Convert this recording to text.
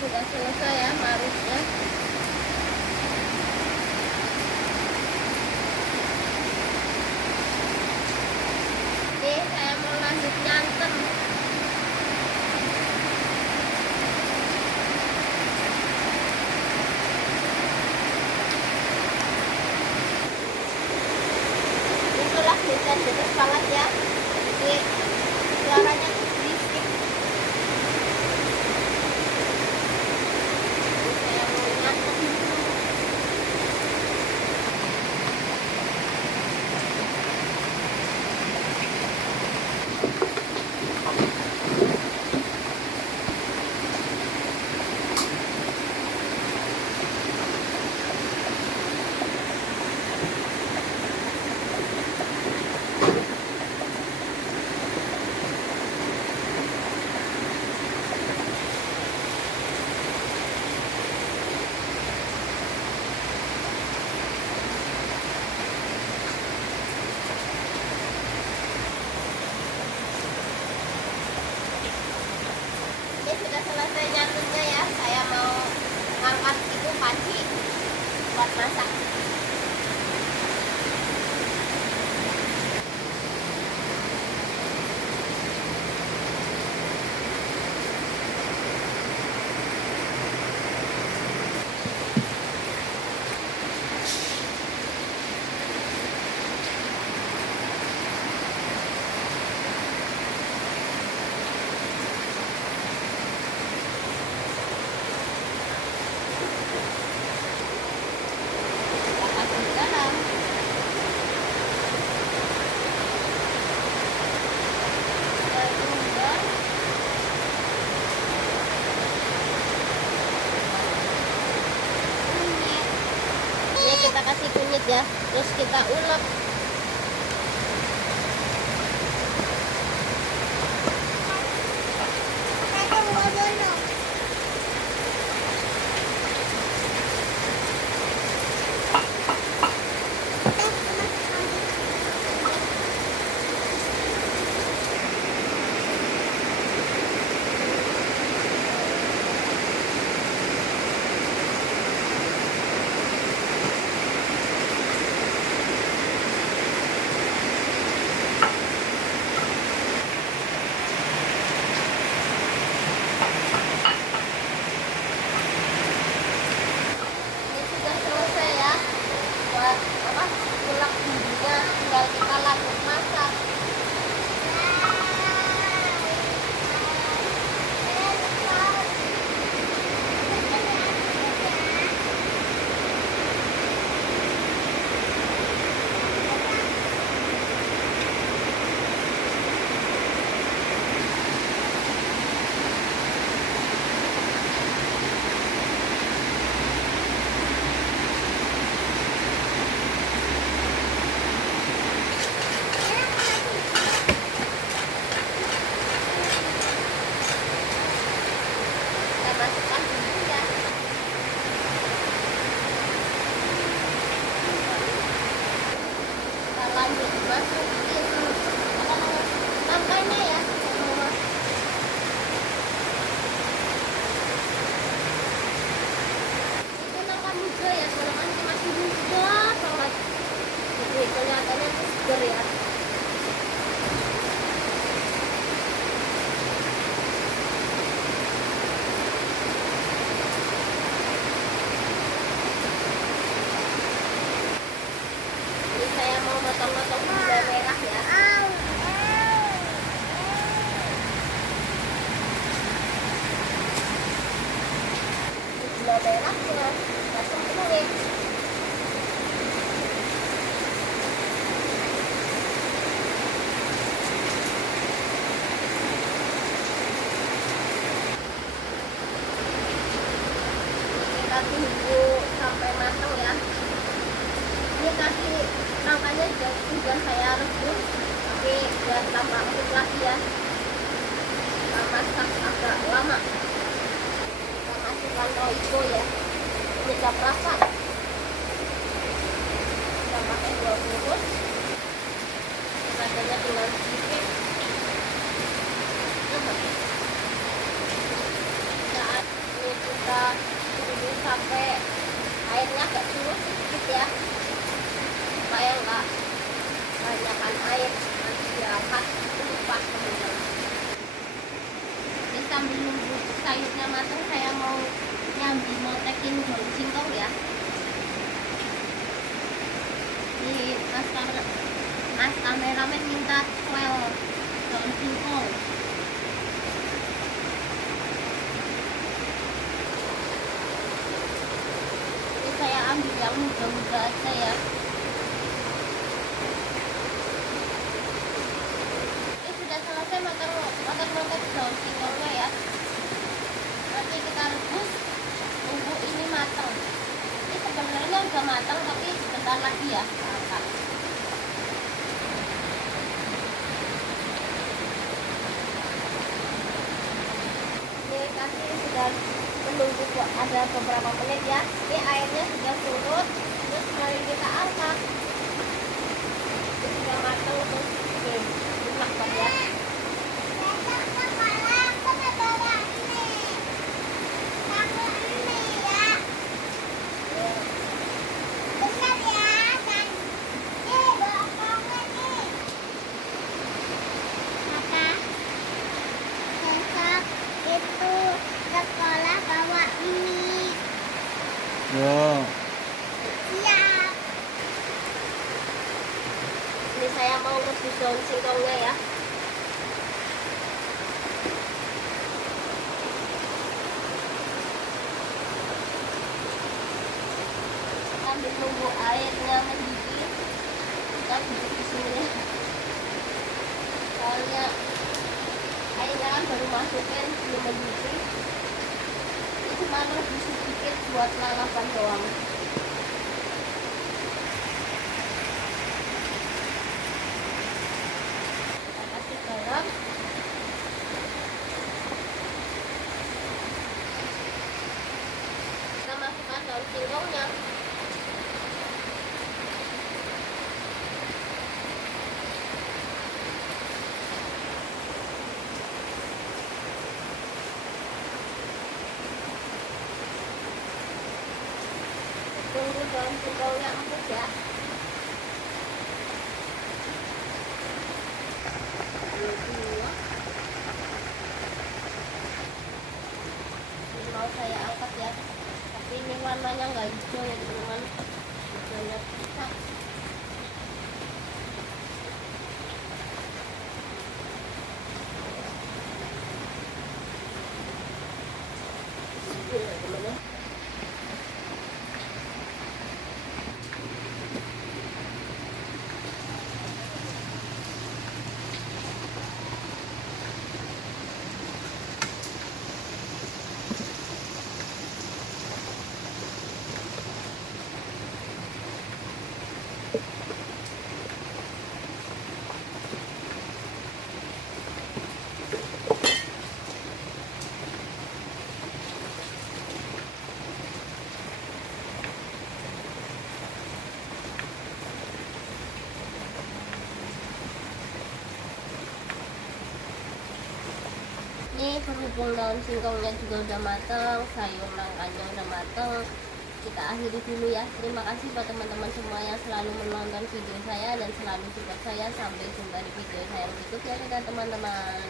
sudah selesai ya marutnya. Oke, saya mau lanjut nyantem. Itulah hujan deras banget ya, jadi suaranya berisik. Saya mau nyantem dulu. Ini sudah selesai nyantumnya ya. Saya mau ngangkat itu panci buat masak. Kita masuk ke dalam. Kita tumbang. Kunyit. Ini kita kasih kunyit ya. Terus kita ulek. Ini sudah selesai ya. Buat apa? Ulek bumbunya, tinggal kita lanjut masak. Kita masukkan bumbunya. Kita lanjut masukin apa namanya, nangkanya ya semua. Itu nangka muda ya, soalnya kan masih muda banget. Jadi kelihatannya tuh seger ya. Ini saya mau motong-motong gula merah ya. Gula merahnya kita semprot. Kita tunggu sampai matang ya. Ini kasih nangkanya sudah saya rebus, tapi biar tambah empuk lagi ya. Kita masak agak lama. Kita masukkan roiko ya. Ini caprasan. Kita pakai 2 bungkus. Rasanya tinggal sedikit. Saat ini sampai airnya agak surut sedikit ya, supaya enggak banyakkan air nanti diangkat lupa teman-teman. Ini sambil nunggu sayurnya matang, saya mau tekin daun singkong ya. Ini mas kameramen minta swel daun singkong. Ini saya ambil yang muda-muda aja ya. Ini sudah selesai matang daun singkongnya ya. Nanti kita rebus, tunggu ini matang. Ini sebenarnya udah matang tapi sebentar lagi ya angkat. Ini kasih sudah menunggu ada beberapa menit ya. Ini airnya sudah surut, terus mari kita angkat. Ini sudah matang terus dimakan ya. Ya. Siap. Ini saya mau rebus daun singkongnya ya. Sambil nunggu airnya mendidih, kita duduk di sini. Soalnya airnya kan baru masukin, belum mendidih. Ini cuma rebus sedikit buat lalapan doang. Kita kasih garam. Kita masukkan daun singkongnya. Tunggu daun singkongnya empuk ya. Ini mau saya angkat ya, tapi ini warnanya nggak hijau ya teman-teman, hijaunya pisang. Ini berhubung daun singkongnya juga udah matang, sayur nangkanya udah matang, kita akhiri dulu ya. Terima kasih buat teman-teman semua yang selalu menonton video saya dan selalu support saya. Sampai jumpa di video saya berikutnya ya teman-teman.